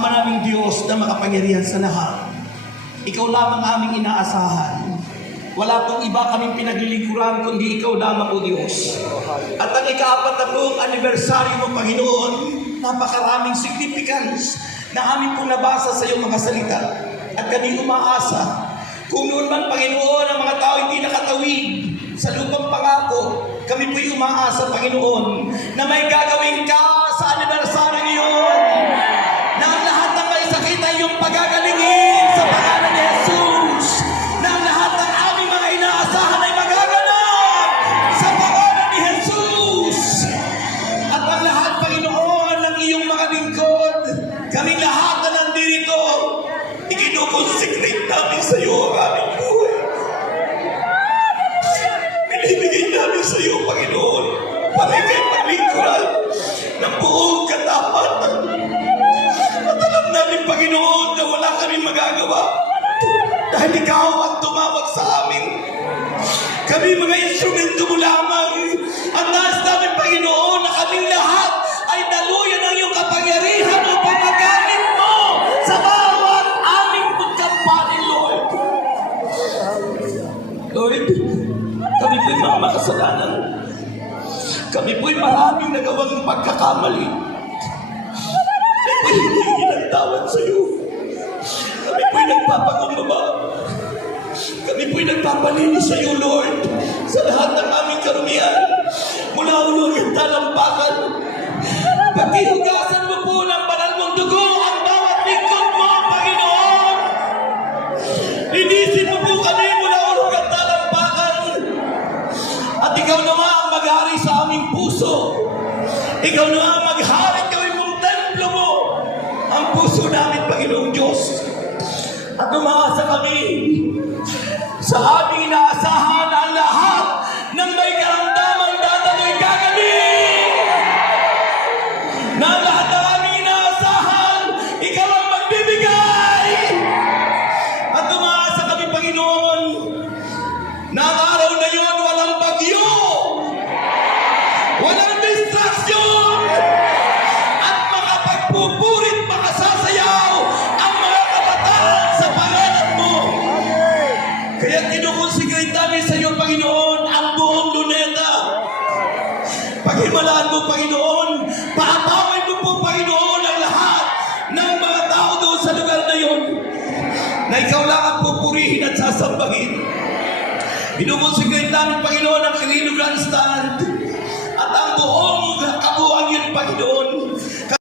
Ama naming Diyos na makapangyarihan sa lahat, Ikaw lamang aming inaasahan. Wala pong iba kaming pinaglilingkuran kundi Ikaw lamang, O Diyos. At ang ika-40 anibersaryo mo, Panginoon, napakaraming significance na amin pong nabasa sa iyong mga salita. At kami umaasa, kung noon man, Panginoon, ang mga tao hindi nakatawid sa lupang pangako, kami po'y umaasa, Panginoon, na may gagawin ka sa anibersaryo ngayon, na ang lahat ng may sakit ay iyong pagagalingin sa pangalan ni Jesus, na ang lahat ng aming mga inaasahan ay magaganap sa pangalan ni Jesus. At ang lahat, Panginoon, ng iyong mga lingkod, kaming lahat na nandito, ikinukonsekrate namin sa iyo ang aming buhay. Binibigay namin sa iyo, Panginoon, para ikay paglingkuran ng buong katapatan. At alam namin, Panginoon, na wala kami magagawa dahil ikaw ang tumawag sa amin. Kami mga instrumento mo lamang. At nais namin, Panginoon, na kaming lahat ay daluyan ng iyong kapangyarihan upang magaling mo sa bawat aming pagkampani, Lord. Lord, kami po'y mga makasalanan. Kami po'y maraming nagawang pagkakamali. Kami po'y hindi ginagtawan sa iyo. Kami po'y nagpapakumbaba. Kami po'y nagpapalinis sa iyo, Lord, sa lahat ng aming karumihan. Mula ulog ang talampakan. Paghihugasan mo po ng banal mong dugo ang bawat lingkod mo, Panginoon. Linisin mo po kami mula ulog ang talampakan. At ikaw naman ang maghari sa aming puso. Ikaw naman ang maghari, gawin mong templo mo ang puso namin, Panginoong Diyos. At umaasa kami sa aming inaasahan na ang lahat ng may karamdamang dadaloy gagaling. Na ang lahat ng aming inaasahan, ikaw ang magbibigay. At umaasa kami, Panginoon, na ang araw na yun walang bagyo, walang distraction, at makapagpupurit, makasasayaw ang mga kabataan sa pangalan mo. Kaya kinukonsekrate namin sa iyo, Panginoon, ang buong Luneta. Paghimalaan mo, Panginoon, paatawin mo po, Panginoon, ang lahat ng mga tao doon sa lugar na yun, na ikaw lang ang pupurihin at sasambahin. Kinukonsekrate namin, Panginoon, ang Quirino Grandstand at ang buong kabuuan yun, Panginoon.